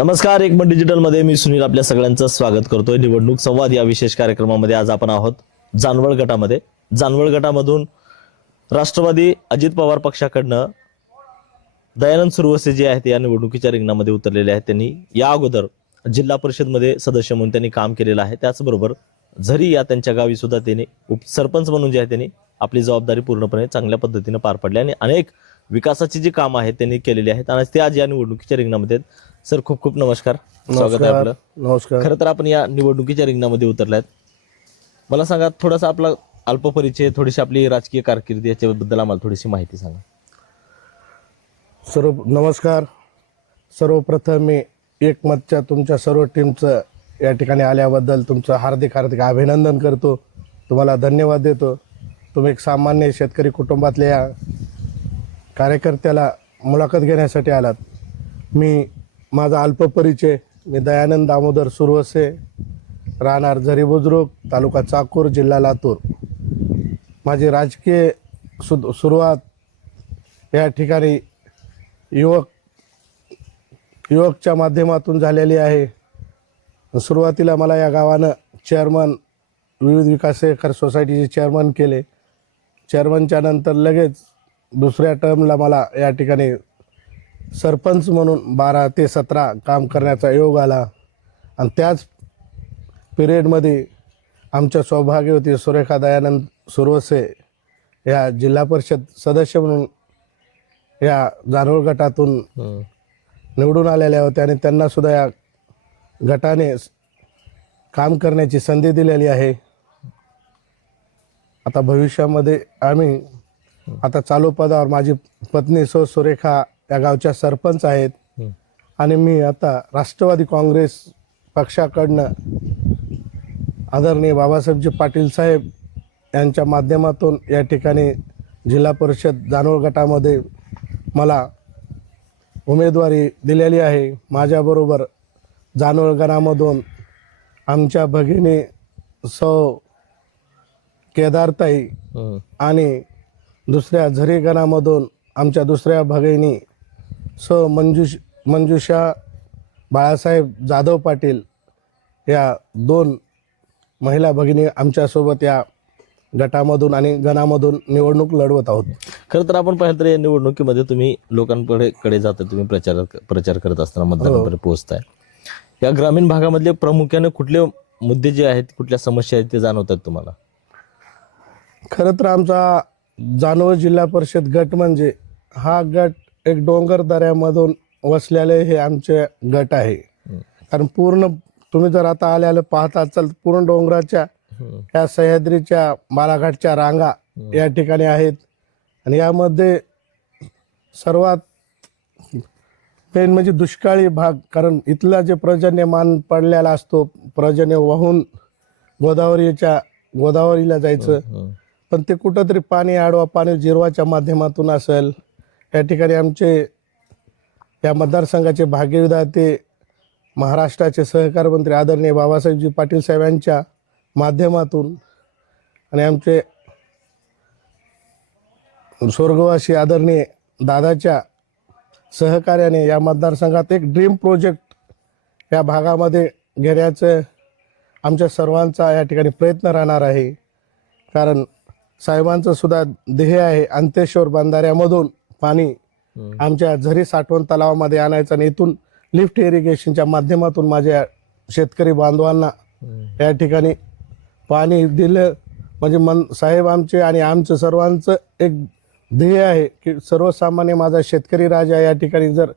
नमस्कार, एकमत डिजिटल मध्ये मी सुनील आपल्या सगळ्यांचं स्वागत करतोय. निवडणूक संवाद या विशेष कार्यक्रमामध्ये आज आपण आहोत जानवळ गटामध्ये. जानवळ गटामधून राष्ट्रवादी अजित पवार पक्षाकडनं दयानंद सुरवसे जे आहेत या निवडणुकीच्या रिंगणामध्ये उतरलेले आहेत. त्यांनी या अगोदर जिल्हा परिषदमध्ये सदस्य म्हणून त्यांनी काम केलेलं आहे. त्याचबरोबर झरी या त्यांच्या गावी सुद्धा त्यांनी उपसरपंच म्हणून जे आहे त्यांनी आपली जबाबदारी पूर्णपणे चांगल्या पद्धतीने पार पाडली आणि अनेक विकासाची जी कामं आहेत त्यांनी केलेली आहेत आणि ते आज या निवडणुकीच्या रिंगणामध्ये आहेत. सर, खूप खूप नमस्कार, स्वागत आहे आपलं. नमस्कार. खरं तर आपण या निवडणुकीच्या रिंगणामध्ये उतरलायत. मला सांगा, थोडासा आपला अल्पपरिचय, थोडीशी आपली राजकीय कारकीर्द याच्याबद्दल आम्हाला थोडीशी माहिती सांगा. नमस्कार. सर्वप्रथम मी एकमतच्या तुमच्या सर्व टीमचं या ठिकाणी आल्याबद्दल तुमचं हार्दिक हार्दिक अभिनंदन करतो. तुम्हाला धन्यवाद देतो. तुम्ही एक सामान्य शेतकरी कुटुंबातल्या कार्यकर्त्याला मुलाखत घेण्यासाठी आलात. माझा अल्पपरिचय, मी दयानंद दामोदर सुरवसे, राहणार झरी बुद्रुक, तालुका चाकूर, जिल्हा लातूर. माझी राजकीय सुरुवात या ठिकाणी युवकच्या माध्यमातून झालेली आहे. सुरुवातीला मला या गावानं चेअरमन, विविध विकास सहकार सोसायटीचे चेअरमन केले. चेअरमनच्या नंतर लगेच दुसऱ्या टर्मला मला या ठिकाणी सरपंच म्हणून 12 ते 17 काम करण्याचा योग आला. आणि त्याच पिरियडमध्ये आमच्या सौभाग्यवती सुरेखा दयानंद सुरवसे या जिल्हा परिषद सदस्य म्हणून या जानवळ गटातून निवडून आलेल्या होत्या आणि त्यांना सुद्धा या गटाने काम करण्याची संधी दिलेली आहे. आता भविष्यामध्ये आम्ही आता चालू पदावर माझी पत्नी सुरेखा या गावच्या सरपंच आहेत आणि मी आता राष्ट्रवादी काँग्रेस पक्षाकडनं आदरणीय बाबासाहेबजी पाटील साहेब यांच्या माध्यमातून या ठिकाणी जिल्हा परिषद जानवळ गटामध्ये मला उमेदवारी दिलेली आहे. माझ्याबरोबर जानवळ गणामधून आमच्या भगिनी सौ केदारताई आणि दुसऱ्या झरी गणामधून आमच्या दुसऱ्या भगिनी सौ मंजुषा बाळासाहेब जाधव पाटील या 2 महिला भगिनी आमच्यासोबत या गटामधून आणि गणामधून निवडणूक लढवत आहोत. खरं तर आपण पाहिलं तर या निवडणुकीमध्ये तुम्ही लोकांकडे जाता, तुम्ही प्रचार करत असताना मतदारांपर्यंत पोहोचताय. या ग्रामीण भागामधले प्रामुख्याने कुठले मुद्दे जे आहेत, कुठल्या समस्या आहेत ते जाणवतात तुम्हाला? खरं तर आमचा जानवळ जिल्हा परिषद गट म्हणजे हा गट एक डोंगर दऱ्यामधून वसलेले हे आमचे गट आहे. कारण पूर्ण तुम्ही जर आता आल्याला पाहता असाल पूर्ण डोंगराच्या या सह्याद्रीच्या बालाघाटच्या रांगा या ठिकाणी आहेत. आणि यामध्ये सर्वात मेन म्हणजे दुष्काळी भाग, कारण इथला जे पर्जन्यमान पडलेला असतो, पर्जन्य वाहून गोदावरीला जायचं, पण ते कुठंतरी पाणी आडवा, पाणी जिरवाच्या माध्यमातून असेल. या ठिकाणी आमचे या मतदारसंघाचे भाग्यविधाते महाराष्ट्राचे सहकार मंत्री आदरणीय बाबासाहेबजी पाटील साहेब यांच्या माध्यमातून आणि आमचे स्वर्गवासी आदरणीय दादाच्या सहकार्याने या मतदारसंघात एक ड्रीम प्रोजेक्ट या भागामध्ये घेण्याचं आमच्या सर्वांचा या ठिकाणी प्रयत्न राहणार आहे. कारण साहेबांचं सुद्धा ध्येय आहे अंतेश्वर बंधाऱ्यामधून पाणी आमच्या झरी साठवण तलावामध्ये आणायचं आणि इथून लिफ्ट इरिगेशनच्या माध्यमातून माझ्या शेतकरी बांधवांना या ठिकाणी पाणी दिलं. म्हणजे साहेब आमचे आणि आमचं सर्वांचं एक ध्येय आहे की सर्वसामान्य माझा शेतकरी राजा या ठिकाणी जर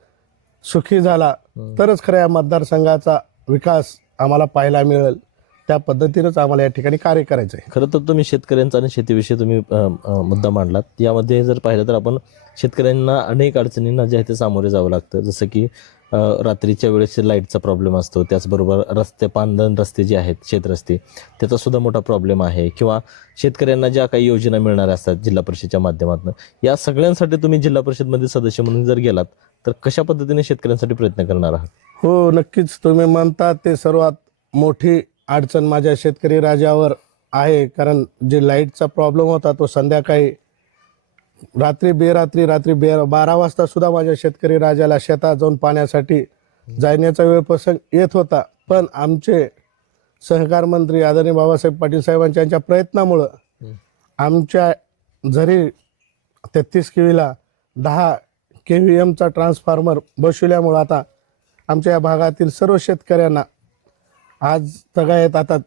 सुखी झाला तरच खऱ्या या मतदारसंघाचा विकास आम्हाला पाहायला मिळेल. त्या पद्धतीनेच आम्हाला या ठिकाणी कार्य करायचं आहे. खरं तर तुम्ही शेतकऱ्यांचा आणि शेतीविषयी तुम्ही मुद्दा मांडलात. यामध्ये जर पाहिलं तर आपण शेतकऱ्यांना अनेक अडचणींना जे आहे ते सामोरे जावं लागतं. जसं की रात्रीच्या वेळेस लाईटचा प्रॉब्लेम असतो, त्याचबरोबर पांदण रस्ते जे आहेत, शेतरस्ते, त्याचा सुद्धा मोठा प्रॉब्लेम आहे. किंवा शेतकऱ्यांना ज्या काही योजना मिळणाऱ्या असतात जिल्हा परिषदेच्या माध्यमातून, या सगळ्यांसाठी तुम्ही जिल्हा परिषदमध्ये सदस्य म्हणून जर गेलात तर कशा पद्धतीने शेतकऱ्यांसाठी प्रयत्न करणार आहात? हो, नक्कीच. तुम्ही म्हणता ते सर्वात मोठी अडचण माझ्या शेतकरी राजावर आहे. कारण जे लाईटचा प्रॉब्लेम होता तो संध्याकाळी रात्री 12 वाजता सुद्धा माझ्या शेतकरी राजाला शेतात जाऊन पाण्यासाठी जाण्याचा वेळ प्रसंग येत होता, पण आमचे सहकार मंत्री आदरणीय बाबासाहेब पाटील साहेबांच्या यांच्या प्रयत्नामुळं आमच्या झरी 33 केवीला 10 KVMचा ट्रान्सफॉर्मर बसविल्यामुळं आता आमच्या या भागातील सर्व शेतकऱ्यांना आज तगायत आता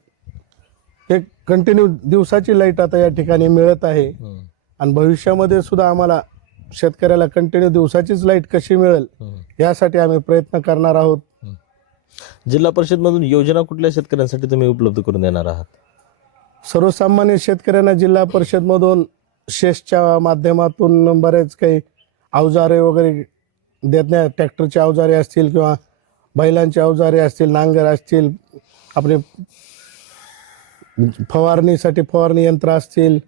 एक कंटिन्यू दिवसाची लाईट आता या ठिकाणी मिळत आहे. आणि भविष्यामध्ये सुद्धा आम्हाला शेतकऱ्याला कंटिन्यू दिवसाचीच लाईट कशी मिळेल यासाठी आम्ही प्रयत्न करणार आहोत. जिल्हा परिषद मधून योजना कुठल्या शेतकऱ्यांसाठी तुम्ही उपलब्ध करून देणार आहात? सर्वसामान्य शेतकऱ्यांना जिल्हा परिषदमधून शेषच्या माध्यमातून बरेच काही अवजारे वगैरे देण्यात, ट्रॅक्टरचे अवजारे असतील किंवा बैलांचे अवजारे असतील, नांगर असतील, आपले फवारणीसाठी फवारणी यंत्र असतील,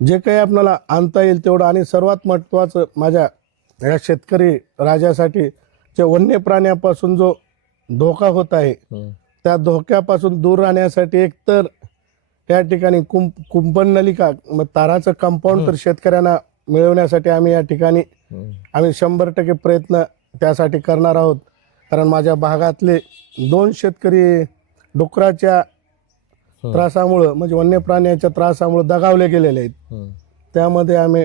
जे काही आपल्याला आणता येईल तेवढं. आणि सर्वात महत्त्वाचं माझ्या या शेतकरी राजासाठी जे वन्य प्राण्यापासून जो धोका होत आहे त्या धोक्यापासून दूर राहण्यासाठी एकतर या ठिकाणी कुंपण नलिका ताराचं कंपाऊंड तर शेतकऱ्यांना मिळवण्यासाठी आम्ही या ठिकाणी 100% प्रयत्न त्यासाठी करणार आहोत. कारण माझ्या भागातले 2 शेतकरी डुकराच्या त्रासामुळं म्हणजे वन्य प्राण्याच्या त्रासामुळे दगावले गेलेले आहेत. त्यामध्ये आम्ही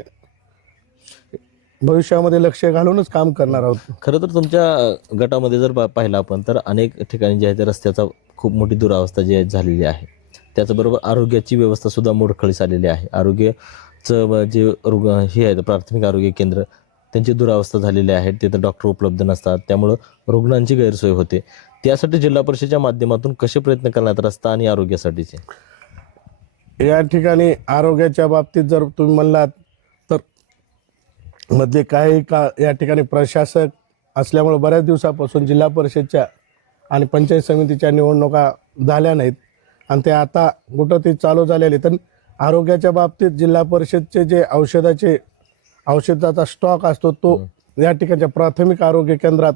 भविष्यामध्ये लक्ष घालूनच काम करणार आहोत. खरं तर तुमच्या गटामध्ये जर पाहिलं आपण तर अनेक ठिकाणी जे आहे ते रस्त्याचा खूप मोठी दुरावस्था जी आहे झालेली आहे. त्याचबरोबर आरोग्याची व्यवस्था सुद्धा मोडखळीस आलेली आहे. आरोग्याचं जे हे आहे प्राथमिक आरोग्य केंद्र त्यांची दुरावस्था झालेली आहे. तिथं डॉक्टर उपलब्ध नसतात, त्यामुळं रुग्णांची गैरसोय होते. त्यासाठी जिल्हा परिषदेच्या माध्यमातून कसे प्रयत्न करण्यात रस्ता आणि आरोग्यासाठीचे? या ठिकाणी आरोग्याच्या बाबतीत जर तुम्ही म्हणलात तर मध्ये काही का या ठिकाणी प्रशासक असल्यामुळे बऱ्याच दिवसापासून जिल्हा परिषदच्या आणि पंचायत समितीच्या निवडणुका झाल्या नाहीत आणि ते आता कुठं ते चालू झालेले. तर आरोग्याच्या बाबतीत जिल्हा परिषदचे जे औषधाचा स्टॉक असतो तो या ठिकाणच्या प्राथमिक आरोग्य केंद्रात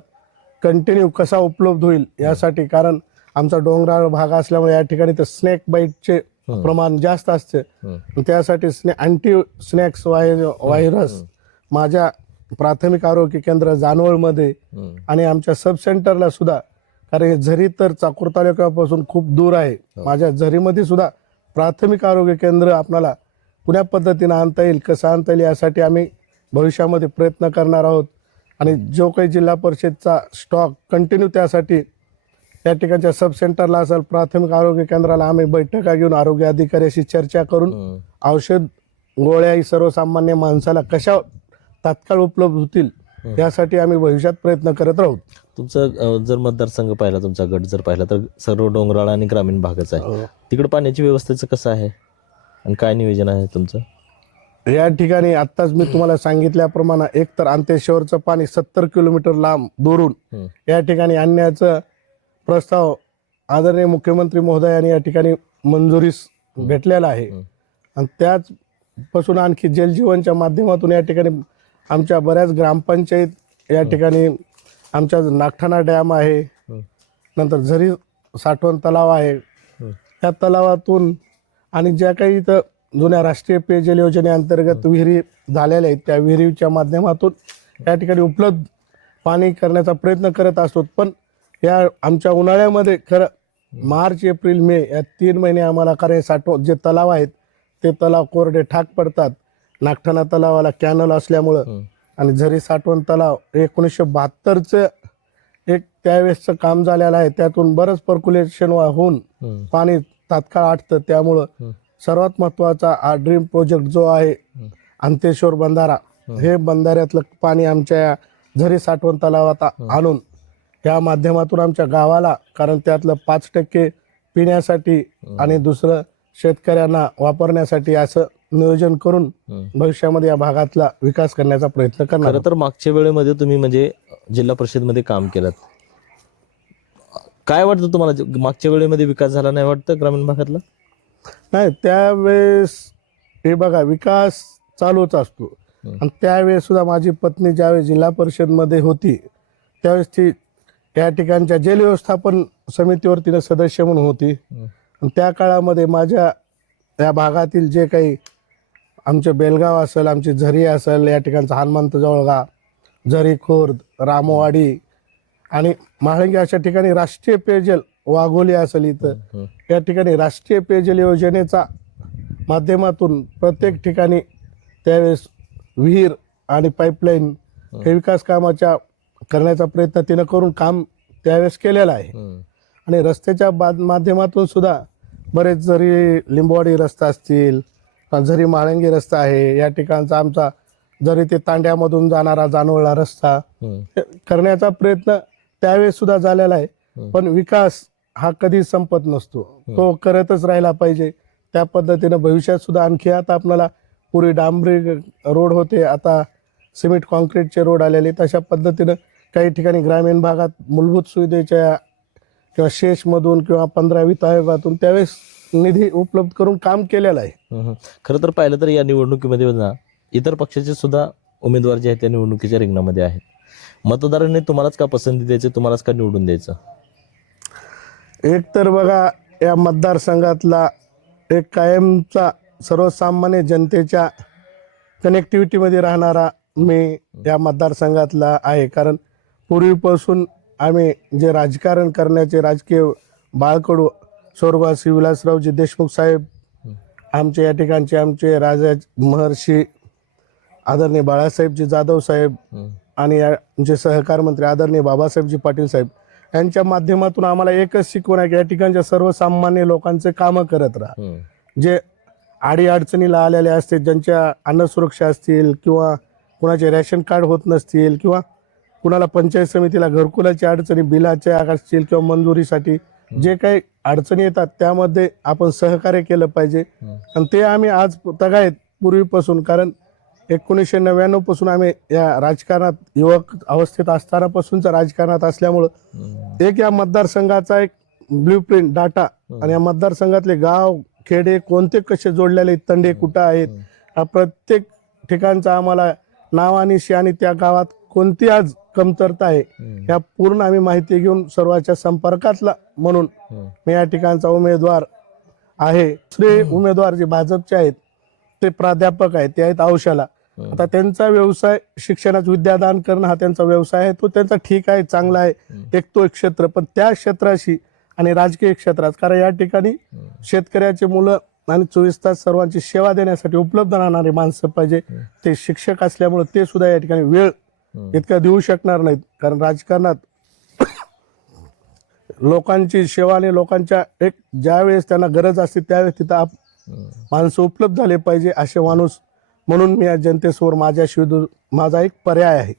कंटिन्यू कसा उपलब्ध होईल यासाठी, कारण आमचा डोंगराळ भाग असल्यामुळे या ठिकाणी तर स्नेक बाईटचे प्रमाण जास्त असते. त्यासाठी अँटी स्नेक्स व्हायरस माझ्या प्राथमिक आरोग्य केंद्र जानवळमध्ये आणि आमच्या सब सेंटरला सुद्धा, कारण झरी तर चाकूर तालुक्यापासून खूप दूर आहे, माझ्या झरीमध्ये सुद्धा प्राथमिक आरोग्य केंद्र आपल्याला कुण्या पद्धतीनं आणता येईल, कसं आणता येईल यासाठी आम्ही भविष्यामध्ये प्रयत्न करणार आहोत. आणि जो काही जिल्हा परिषदचा स्टॉक कंटिन्यू त्यासाठी या ठिकाणच्या सब सेंटरला असेल, प्राथमिक आरोग्य केंद्राला आम्ही बैठका घेऊन आरोग्य अधिकाऱ्याशी चर्चा करून औषध गोळ्याही सर्वसामान्य माणसाला कशा तात्काळ उपलब्ध होतील यासाठी आम्ही भविष्यात प्रयत्न करत राहू. तुमचं जर मतदारसंघ पाहिला, तुमचा गट जर पाहिला तर सर्व डोंगराळ आणि ग्रामीण भागच आहे. तिकडे पाण्याची व्यवस्थेचं कसं आहे आणि काय नियोजन आहे तुमचं? या ठिकाणी आत्ताच मी तुम्हाला सांगितल्याप्रमाणे एक तर अंतेश्वरचं पाणी 70 किलोमीटर लांब दुरून या ठिकाणी आणण्याचं प्रस्ताव आदरणीय मुख्यमंत्री महोदयांनी या ठिकाणी मंजुरीस भेटलेला आहे. आणि त्याचपासून आणखी जलजीवनच्या माध्यमातून या ठिकाणी आमच्या बऱ्याच ग्रामपंचायत या ठिकाणी आमच्या नागठाणा डॅम आहे, नंतर झरी साठवण तलाव आहे, त्या तलावातून आणि ज्या काही इथं जुन्या राष्ट्रीय पेयजल योजनेअंतर्गत विहिरी झालेल्या आहेत त्या विहिरीच्या माध्यमातून या ठिकाणी उपलब्ध पाणी करण्याचा प्रयत्न करत असतो. पण या आमच्या उन्हाळ्यामध्ये खरं मार्च एप्रिल मे या 3 महिने आम्हाला कारण साठवण जे तलाव आहेत ते तलाव कोरडे ठाक पडतात. नागठाणा तलावाला कॅनल असल्यामुळं आणि झरी साठवण तलाव 1972चं एक त्यावेळेसचं काम झालेलं आहे, त्यातून बरंच पर्क्युलेशन होऊन पाणी तात्काळ आटतं. त्यामुळं सर्वात महत्त्वाचा हा ड्रीम प्रोजेक्ट जो आहे अंतेश्वर बंधारा, हे बंधाऱ्यातलं पाणी आमच्या झरी साठवण तलावात आणून या माध्यमातून आमच्या गावाला, कारण त्यातलं 5% पिण्यासाठी आणि दुसरं शेतकऱ्यांना वापरण्यासाठी असं नियोजन करून भविष्यामध्ये या भागातला विकास करण्याचा प्रयत्न करणार. खरं तर मागच्या वेळेमध्ये तुम्ही म्हणजे जिल्हा परिषदमध्ये काम केलं, काय वाटतं तुम्हाला? मागच्या वेळेमध्ये विकास झाला नाही वाटतं ग्रामीण भागातला? नाही, त्यावेळेस हे बघा विकास चालूच असतो. आणि त्यावेळेस सुद्धा माझी पत्नी ज्यावेळेस जिल्हा परिषदमध्ये होती त्यावेळेस ती या ठिकाणच्या जल व्यवस्थापन समितीवर तिनं सदस्य म्हणून होती. त्या काळामध्ये माझ्या या भागातील जे काही आमचे बेलगाव असेल, आमची झरी असेल, या ठिकाणचा हनुमंत जवळगा, झरी खुर्द, रामवाडी आणि म्हाळंगे अशा ठिकाणी राष्ट्रीय पेयजल वाघोली असेल इथं या ठिकाणी राष्ट्रीय पेयजल योजनेचा माध्यमातून प्रत्येक ठिकाणी त्यावेळेस विहीर आणि पाईपलाईन हे विकास कामाच्या करण्याचा प्रयत्न तिनं करून काम त्यावेळेस केलेलं आहे. आणि रस्त्याच्या माध्यमातून सुद्धा बरेच जरी लिंबवाडी रस्ता असतील, जरी म्हाळंगे रस्ता आहे, या ठिकाणचा आमचा जरी ते तांड्यामधून जाणारा जानवळला रस्ता करण्याचा प्रयत्न त्यावेळेस सुद्धा झालेला आहे. पण विकास हा कधी संपत नसतो, तो करतच राहिला पाहिजे. त्या पद्धतीनं भविष्यात सुद्धा आणखी आता आपल्याला पूर्वी डांबरी रोड होते, आता सिमेंट कॉन्क्रीटचे रोड आलेले. तशा पद्धतीनं काही ठिकाणी ग्रामीण भागात मूलभूत सुविधेच्या किंवा शेषमधून किंवा 15 वित्त आयोगातून त्यावेळेस निधी उपलब्ध करून काम केलेलं आहे. खरं तर पाहिलं तर या निवडणुकीमध्ये ना इतर पक्षाचे सुद्धा उमेदवार जे आहेत त्या निवडणुकीच्या रिंगणामध्ये आहेत. मतदारांनी तुम्हालाच का पसंती द्यायची, तुम्हालाच का निवडून द्यायचं? एक तर बघा, या मतदारसंघातला एक कायमचा सर्वसामान्य जनतेच्या कनेक्टिव्हिटीमध्ये राहणारा मी या मतदारसंघातला आहे. कारण पूर्वीपासून आम्ही जे राजकारण करण्याचे राजकीय बाळकडू स्वर्गवासी विलासरावजी देशमुख साहेब आमचे या ठिकाणचे आमचे राजा महर्षी आदरणीय बाळासाहेबजी जाधव साहेब आणि आमचे सहकार मंत्री आदरणीय बाबासाहेबजी पाटील साहेब यांच्या माध्यमातून आम्हाला एकच शिकवण आहे की या ठिकाणच्या सर्वसामान्य लोकांचे कामं करत राहा. जे अडीअडचणीला आलेले असते, ज्यांच्या अन्नसुरक्षा असतील किंवा कुणाचे रेशन कार्ड होत नसतील किंवा कुणाला पंचायत समितीला घरकुलाची अडचणी बिलाच्या असतील किंवा मंजुरीसाठी जे काही अडचणी येतात त्यामध्ये आपण सहकार्य केलं पाहिजे. आणि ते आम्ही आज तगायत पूर्वीपासून, कारण 1999 पासून आम्ही या राजकारणात युवक अवस्थेत असतानापासूनच्या राजकारणात असल्यामुळं एक या मतदारसंघाचा एक ब्ल्यूप्रिंट डाटा आणि या मतदारसंघातले गाव खेडे कोणते कसे जोडलेले तंडे कुठं आहेत प्रत्येक ठिकाणचा आम्हाला नावानिशी आणि त्या गावात कोणती आज कमतरता आहे या पूर्ण आम्ही माहिती घेऊन सर्वांच्या संपर्कातला म्हणून मी या ठिकाणचा उमेदवार आहे. दुसरे उमेदवार जे भाजपचे आहेत ते प्राध्यापक आहेत, ते आहेत औशाला. आता त्यांचा व्यवसाय शिक्षणाचं विद्यादान करणं हा त्यांचा व्यवसाय आहे, तो त्यांचा ठीक आहे, चांगला आहे, एक तो एक क्षेत्र. पण त्या क्षेत्राशी आणि राजकीय क्षेत्रात, कारण या ठिकाणी शेतकऱ्याचे मुलं आणि 24 तास सर्वांची सेवा देण्यासाठी उपलब्ध राहणारे माणसं पाहिजे. ते शिक्षक असल्यामुळे ते सुद्धा या ठिकाणी वेळ इतका देऊ शकणार नाहीत, कारण राजकारणात लोकांची सेवा आणि लोकांच्या एक ज्या वेळेस त्यांना गरज असते त्यावेळेस तिथं माणसं उपलब्ध झाले पाहिजे असे माणूस म्हणून मी या जनतेसमोर माझा एक पर्याय आहे.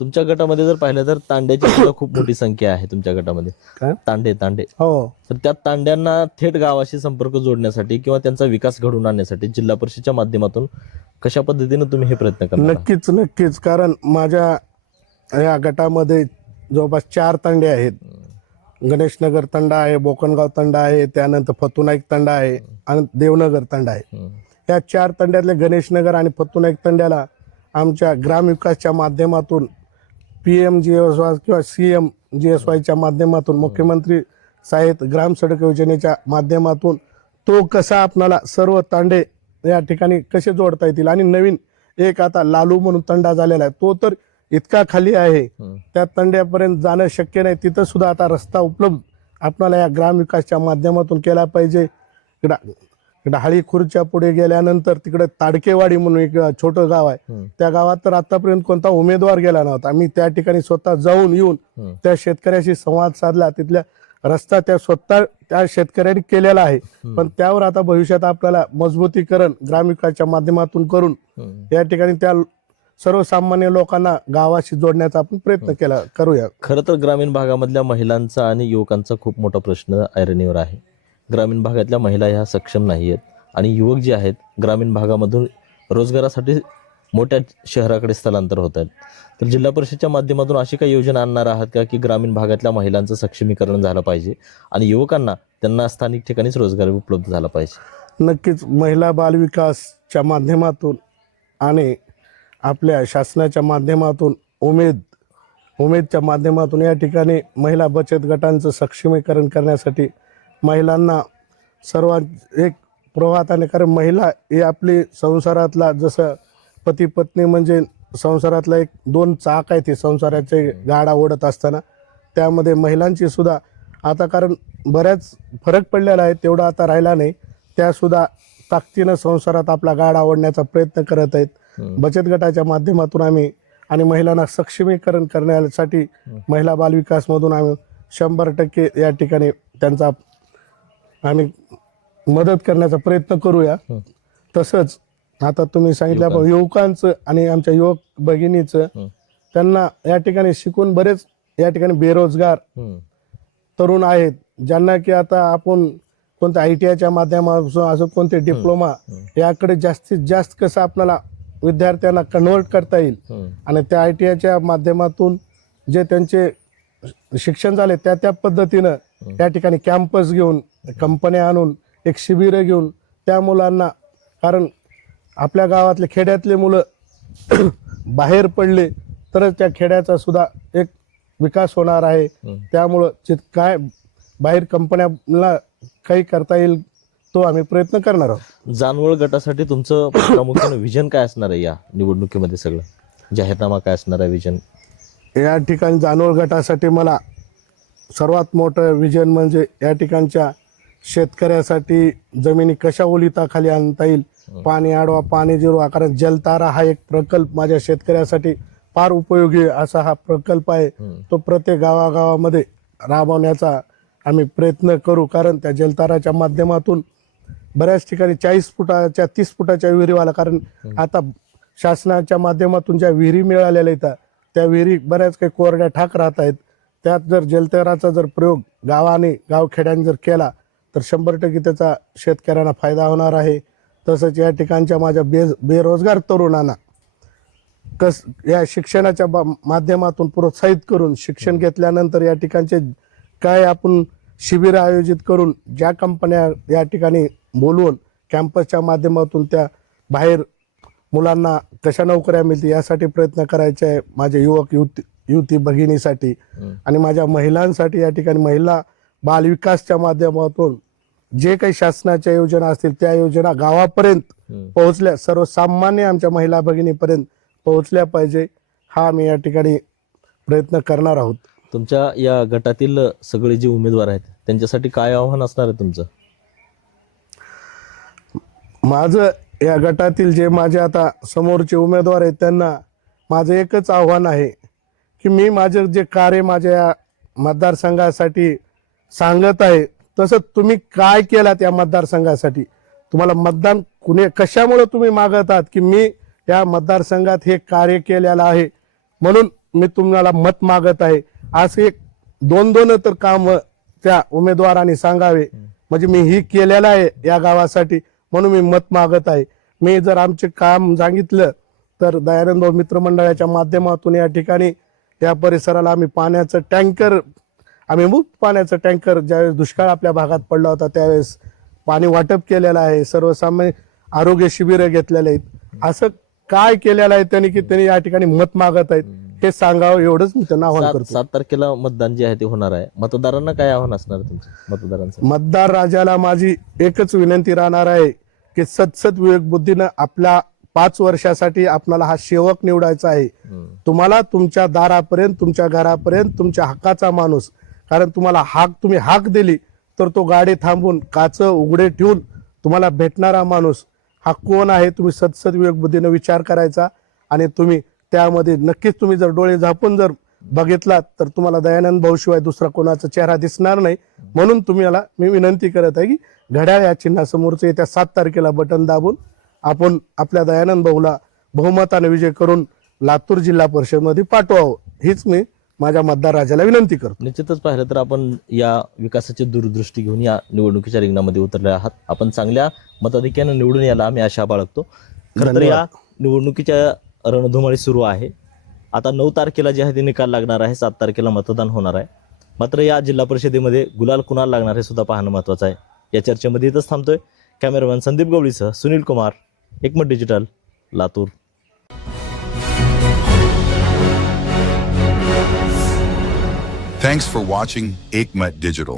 तुमच्या गटामध्ये जर पाहिलं तर तांड्याची सुद्धा खूप मोठी संख्या आहे तुमच्या गटामध्ये. काय? तांडे हो. तर त्या तांड्यांना थेट गावाशी संपर्क जोडण्यासाठी किंवा त्यांचा विकास घडवून आणण्यासाठी जिल्हा परिषदेच्या माध्यमातून कशा पद्धतीने तुम्ही हे प्रयत्न करणार? नक्कीच. कारण माझ्या या गटामध्ये जवळपास 4 तांडे आहेत. गणेशनगर तांडा आहे, बोकणगाव तांडा आहे, त्यानंतर फतुनाईक तांडा आहे आणि देवनगर तांडा आहे. या 4 तांड्यातले गणेशनगर आणि फतुनाईक तांड्याला आमच्या ग्रामविकासच्या माध्यमातून PMGSY किंवा CMGSYच्या माध्यमातून मुख्यमंत्री साहेब ग्राम सडक योजनेच्या माध्यमातून तो कसा आपणाला सर्व तांडे या ठिकाणी कसे जोडता येतील. आणि नवीन एक आता लालू म्हणून तांडा झालेला आहे, तो तर इतका खाली आहे त्या तांड्यापर्यंत जाणं शक्य नाही. तिथं सुद्धा आता रस्ता उपलब्ध आपल्याला या ग्रामविकासच्या माध्यमातून केला पाहिजे. इकडं हाळी खुर्च्या पुढे गेल्यानंतर तिकडे ताडकेवाडी म्हणून एक छोटं गाव आहे, त्या गावात तर आतापर्यंत कोणता उमेदवार गेला नव्हता. मी त्या ठिकाणी स्वतः जाऊन येऊन त्या शेतकऱ्याशी संवाद साधला. तिथल्या रस्ता स्वतः त्या शेतकऱ्यांनी केलेला आहे, पण त्यावर आता भविष्यात आपल्याला मजबूतीकरण ग्रामविकासच्या माध्यमातून करून या ठिकाणी त्या सर्वसामान्य लोकांना गावाशी जोडण्याचा आपण प्रयत्न करूया. खरं तर ग्रामीण भागामधल्या महिलांचा आणि युवकांचा खूप मोठा प्रश्न ऐरणीवर आहे. ग्रामीण भागातल्या महिला ह्या सक्षम नाही आहेत आणि युवक जे आहेत ग्रामीण भागामधून रोजगारासाठी मोठ्या शहराकडे स्थलांतर होत आहेत. तर जिल्हा परिषदेच्या माध्यमातून अशी काही योजना आणणार आहात का की ग्रामीण भागातल्या महिलांचं सक्षमीकरण झालं पाहिजे आणि युवकांना त्यांना स्थानिक ठिकाणीच रोजगार उपलब्ध झाला पाहिजे? नक्कीच. महिला बालविकासच्या माध्यमातून आणि आपल्या शासनाच्या माध्यमातून उमेदच्या माध्यमातून या ठिकाणी महिला बचत गटांचं सक्षमीकरण करण्यासाठी महिलांना सर्वात एक प्रवाहाने, कारण महिला ही आपली संसारातला जसं पती पत्नी म्हणजे संसारातला एक 2 चाक आहे, ते संसाराचे गाडा ओढत असताना त्यामध्ये महिलांची सुद्धा आता, कारण बऱ्याच फरक पडलेला आहे, तेवढा आता राहिला नाही, त्या सुद्धा ताकदीनं संसारात आपला गाडा आवडण्याचा प्रयत्न करत आहेत. बचत गटाच्या माध्यमातून आम्ही आणि महिलांना सक्षमीकरण करण्यासाठी महिला बालविकासमधून आम्ही 100% या ठिकाणी त्यांचा आम्ही मदत करण्याचा प्रयत्न करूया. तसंच आता तुम्ही सांगितलं युवकांचं आणि आमच्या युवक भगिनीचं, त्यांना या ठिकाणी शिकून बरेच या ठिकाणी बेरोजगार तरुण आहेत, ज्यांना की आता आपण कोणत्या ITIच्या माध्यमातून असं कोणते डिप्लोमा याकडे जास्तीत जास्त कसं आपल्याला विद्यार्थ्यांना कन्वर्ट करता येईल आणि त्या ITIच्या माध्यमातून जे त्यांचे शिक्षण झाले त्या पद्धतीनं त्या ठिकाणी कॅम्पस घेऊन, कंपन्या आणून, एक शिबिरं घेऊन त्या मुलांना, कारण आपल्या गावातले खेड्यातले मुलं बाहेर पडले तरच त्या खेड्याचा सुद्धा एक विकास होणार आहे. त्यामुळं काय बाहेर कंपन्याला काही करता येईल तो आम्ही प्रयत्न करणार आहोत. जानवळ गटासाठी तुमचं प्रामुख्याने विजन काय असणार आहे या निवडणुकीमध्ये? सगळं जाहीरनामा काय असणार आहे, विजन? या ठिकाणी जानवळ गटासाठी मला सर्वात मोठं विजन म्हणजे या ठिकाणच्या शेतकऱ्यासाठी जमिनी कशा ओलिताखाली आणता येईल, पाणी अडवा पाणी जिरवा, कारण जलतारा हा एक प्रकल्प माझ्या शेतकऱ्यासाठी फार उपयोगी असा हा प्रकल्प आहे. तो प्रत्येक गावागावामध्ये राबवण्याचा आम्ही प्रयत्न करू, कारण त्या जलताराच्या माध्यमातून बऱ्याच ठिकाणी 40 फुटाच्या 30 फुटाच्या विहिरी व्हायला, कारण आता शासनाच्या माध्यमातून ज्या विहिरी मिळालेल्या आहेत त्या विहिरी बऱ्याच काही कोरड्या ठाक राहत आहेत. त्यात जर जलताराचा जर प्रयोग गावाने गावखेड्यांनी जर केला तर 100% त्याचा शेतकऱ्यांना फायदा होणार आहे. तसंच या ठिकाणच्या माझ्या बेरोजगार तरुणांना या शिक्षणाच्या माध्यमातून प्रोत्साहित करून, शिक्षण घेतल्यानंतर या ठिकाणचे काय आपण शिबिर आयोजित करून, ज्या कंपन्या या ठिकाणी बोलवून कॅम्पसच्या माध्यमातून त्या बाहेर मुलांना कशा नोकऱ्या मिळतील यासाठी प्रयत्न करायचे आहे. माझ्या युवक युवती भगिनीसाठी आणि माझ्या महिलांसाठी या ठिकाणी महिला बालविकासच्या माध्यमातून जे काही शासनाच्या योजना असतील त्या योजना गावापर्यंत पोहोचल्या, सर्वसामान्य आमच्या महिला भगिनीपर्यंत पोहोचल्या पाहिजे, हा आम्ही या ठिकाणी प्रयत्न करणार आहोत. तुमच्या या गटातील सगळे जे उमेदवार आहेत त्यांच्यासाठी काय आव्हान असणार आहे तुमचं? माझं या गटातील जे माझे आता समोरचे उमेदवार आहेत त्यांना माझं एकच आव्हान आहे की मी माझे जे कार्य माझ्या या मतदारसंघासाठी सांगत आहे तसं तुम्ही काय केलात या मतदारसंघासाठी, तुम्हाला मतदान कशामुळे तुम्ही मागत आहात की मी या मतदारसंघात हे कार्य केलेलं आहे म्हणून मी तुम्हाला मत मागत आहे, असे एक 2-2 तर काम त्या उमेदवारांनी सांगावे, म्हणजे मी ही केलेलं आहे या गावासाठी म्हणून मी मत मागत आहे. मी जर आमचे काम सांगितलं तर दयानंद भाऊ मित्रमंडळाच्या माध्यमातून या ठिकाणी या परिसराला आम्ही पाण्याचं टँकर, आम्ही मुक्त पाण्याचं टँकर, ज्यावेळेस दुष्काळ आपल्या भागात पडला होता त्यावेळेस पाणी वाटप केलेलं आहे, सर्वसामान्य आरोग्य शिबिरं घेतलेले आहेत. असं काय केलेलं आहे त्यांनी की त्यांनी या ठिकाणी मत मागत आहेत हे सांगावं, एवढंच मी त्यांना आवाहन करतो. 7 तारखेला मतदान जे आहे ते होणार आहे, मतदारांना काय आव्हान असणार आहे तुमचं मतदारांचं? मतदार राजाला माझी एकच विनंती राहणार आहे की सतसत विवेक बुद्धीनं आपल्या 5 वर्षासाठी आपल्याला हा सेवक निवडायचा आहे. तुम्हाला तुमच्या दारापर्यंत, तुमच्या घरापर्यंत, तुमच्या हक्काचा माणूस, कारण तुम्हाला तुम्ही हाक दिली तर तो गाडी थांबून काच उघडे ठेवून तुम्हाला भेटणारा माणूस हा कोण आहे, तुम्ही सतसत विवेक बुद्धीनं विचार करायचा आणि तुम्ही त्यामध्ये नक्कीच तुम्ही जर डोळे झापून जर बघितलात तर तुम्हाला दयानंद भाऊ शिवाय दुसरा कोणाचा चेहरा दिसणार नाही. म्हणून तुम्हाला मी विनंती करत आहे की घड्याळ या चिन्हासमोरचं येत्या 7 तारखेला बटन दाबून आपण आपल्या दयानंद भाऊला बहुमताने विजय करून लातूर जिल्हा परिषदमध्ये पाठवावं, हीच मी माझ्या मतदार राजाला विनंती करतो. निश्चितच पाहिलं तर आपण या विकासाची दूरदृष्टी घेऊन या निवडणुकीच्या रिंगणामध्ये उतरले आहात. आपण चांगल्या मताधिक्याने निवडून यायला आम्ही आशा बाळगतो. खरं तर या निवडणुकीच्या रणधुमाळी सुरू आहे. आता 9 तारखेला जे आहे ते निकाल लागणार आहे, 7 तारखेला मतदान होणार आहे. मात्र या जिल्हा परिषदेमध्ये गुलाल कुणाला लागणार हे सुद्धा पाहणं महत्त्वाचं आहे. या चर्चेमध्ये इथंच थांबतोय. कॅमेरामॅन संदीप गवळीसह सुनील कुमार, एकमत digital, Latur. Thanks for watching Ekmat Digital.